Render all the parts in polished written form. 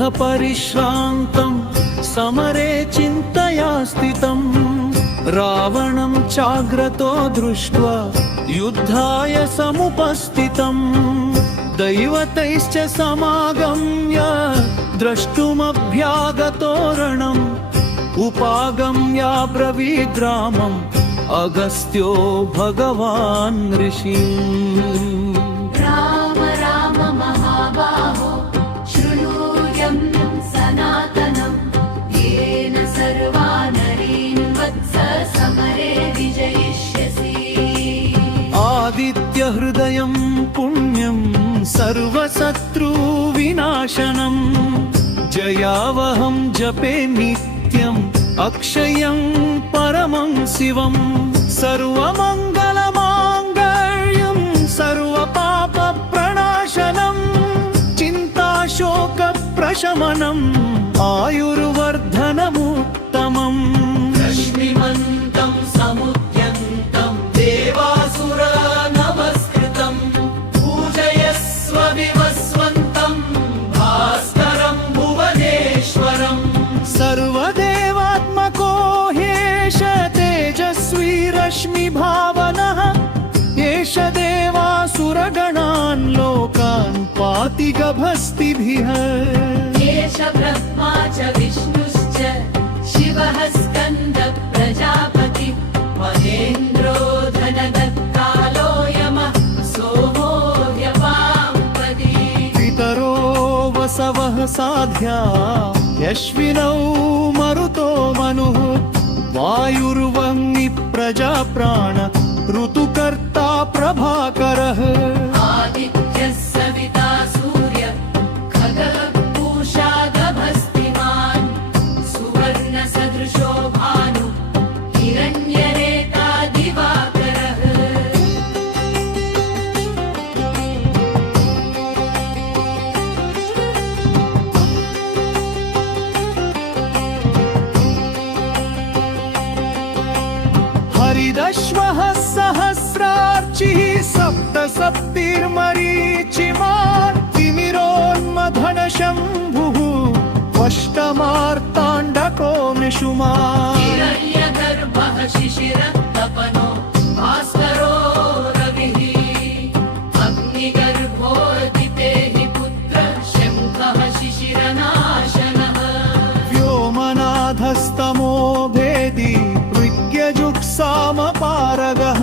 युद्धपरिश्रान्तं समरे चिन्तया स्थितं रावणं चाग्रतो दृष्ट्वा युद्धाय समुपस्थितं दैवतैश्च समागम्य द्रष्टुमभ्यागतो रणम् उपागम्याब्रवीद्रामम् अगस्त्यो भगवान् ऋषिम् राम राम महाबाहो शृणुर्यं सनातनं येन सर्वा नरीन् वत्स समरे विजयिष्यसि आदित्यहृदयं पुण्यं सर्वशत्रुविनाशनं जयावहं जपे नित्यम् अक्षयं परमं शिवं सर्वमङ्गलमाङ्गल्यं सर्वपापप्रणाशनं चिन्ताशोकप्रशमनम् आयुर्वर्धनमुत्तमम् रश्मिमन्तं समुद्यन्तं देवासुर नमस्कृतं पूजयस्व विवस्वन्तं भास्करं भुवनेश्वरम् सर्वदेवात्मको ह्येष तेजस्वी रश्मिभावनः एष देवासुरगणान् लोकान् पाति गभस्तिभिः एष ब्रह्मा च विष्णुश्च शिवः स्कन्दः प्रजापति महेन्द्रो धनदत्तालो यमः सोमो ह्यपाम्पदी पितरो वसवः साध्या यश्विनौ मरुतो मनुः वायुर्वह्नि प्रजाप्राण ऋतुकर्ता प्रभाकरः आदित्यः सविता सूर्य खगः पूषा गभस्तिमान् सुवर्णसदृशो भानु हिरण्यरेता दिवाकरः हरिदश्वः सहस्रार्चिः सप्तसप्तिर्मरीचिमान् तिमिरोन्मथनशम्भुः वष्टमार्ताण्डको निषुमान् हिरण्यगर्भः शिशिरतपनो भास्करो रविः अग्निगर्भोदिते हि पुत्रः शङ्खः शिशिरनाशनः व्योमनाथस्तमो भेदी सामपारगः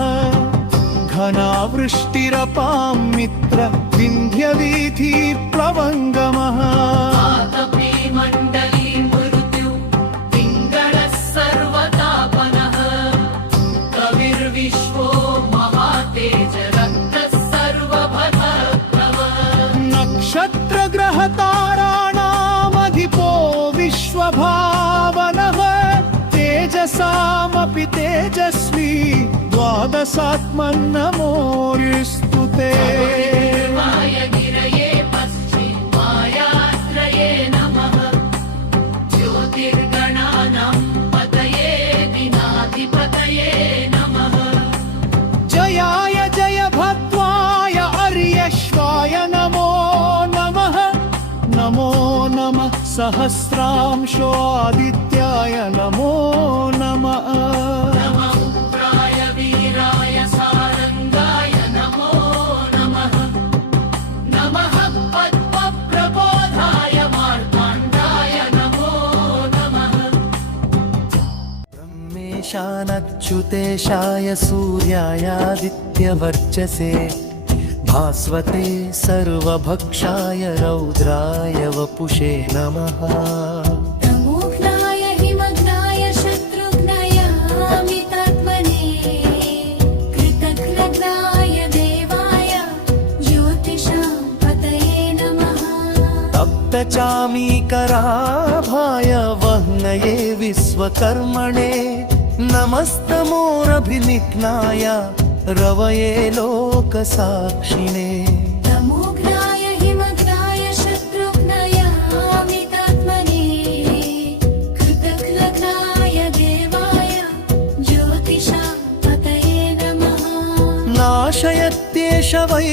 घनावृष्टिरपां मित्र विन्ध्यवीथि प्लवङ्गमः आतपीमण्डली मृत्यु पिङ्गळः सर्वतापनः कविर्विश्वो महातेजरक्तः सर्वभद्रः नक्षत्रग्रहताराणामधिपो विश्वभावनः तेजसामपि तेजस्वी द्वादशात्मन्नमोऽस्तु ते गिरये पश्चिमायात्रये नमः ज्योतिर्गणानां पतये दिनाधिपतये नमः जयाय जयभद्वाय अर्यश्वाय नमो नमः नमो नमः सहस्रांशो आदित्याय नमो नमः नमः उग्राय वीराय सारङ्गाय नमो नमः नमः पद्मप्रबोधाय मार्ताण्डाय नमो नमः ब्रह्मेशानच्युतेशाय सूर्यायादित्यवर्चसे भास्वते सर्वभक्षाय रौद्राय वपुषे नमः नमोघ्नाय हिमघ्नाय शत्रुघ्नाय अमितात्मने कृतघ्नघ्नाय देवाय ज्योतिषां पतये नमः तप्तचामीकराभाय वह्नये विश्वकर्मणे नमस्तमोरभिनिघ्नाय रवये लोकसाक्षिणे नमोघ्नाय हिमघ्नाय शत्रुघ्नाय अमितात्मने कृतघ्नघ्नाय देवाय ज्योतिषां पतये नमः नाशयत्येष वै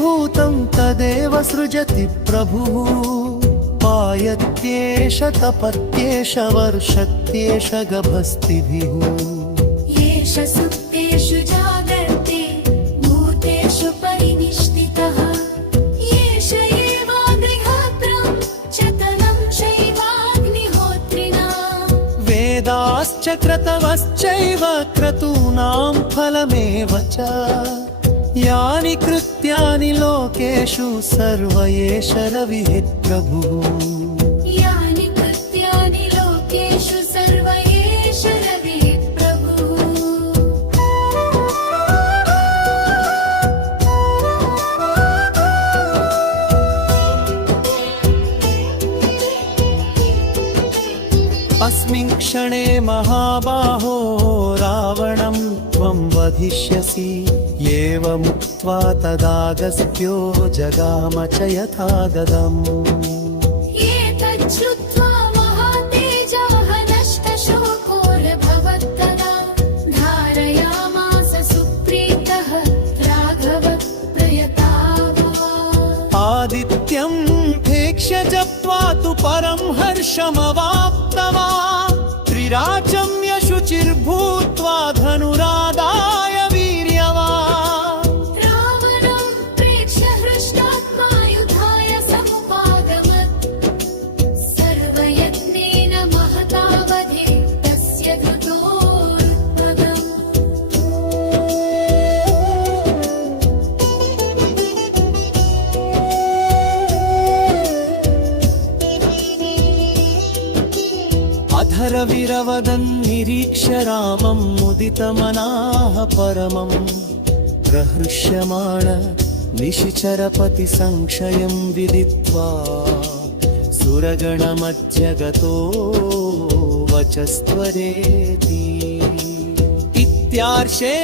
भूतं तदेव सृजति प्रभुः पायत्येष तपत्येष वर्षत्येष गभस्तिभिः येष सुप्तेषु जागर्ते भूतेषु परिनिष्ठितः येष एवाग्निहोत्रं चतनं चैवाग्निहोत्रिणा वेदाश्च क्रतवश्चैव क्रतूनां फलमेव च यानि कृत्यानि लोकेषु सर्व एष रविः प्रभुः यानि कृत्यानि लोकेषु सर्व एष रविः प्रभुः अस्मिन् क्षणे महाबाहो रावणं त्वं वधिष्यसि एवमुक्त्वा तदागस्त्यो जगाम च यथा गदम् एतच्छ्रुत्वा महातेजः नष्टशोकोरभवत्तदा धारयामास सुप्रीतः राघवः प्रयतावा आदित्यं प्रेक्ष्य जप्त्वा तु परं हर्षमवाप्तवान् त्रिराचम्य शुचिर्भूत्वा धनुरादाय वीर्यवान् रावणं प्रेक्ष्य हृष्टात्मा युधाय समुपागमत् सर्वयत्नेन महता वधे तस्य कृतोरुत्पगम् अधरविरवदन्निरीक्ष्य रामं मुदितमनाः परमं प्रहृष्यमाण निशिचरपतिसंक्षयं विदित्वा सुरगणमध्यगतो वचस्त्वरेति इत्यार्षे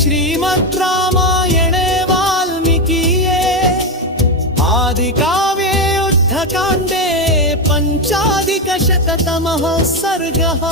श्रीमद् रामायणे वाल्मीकीये आदिकाव्ये युद्धकाण्डे 5,000 सर्गः।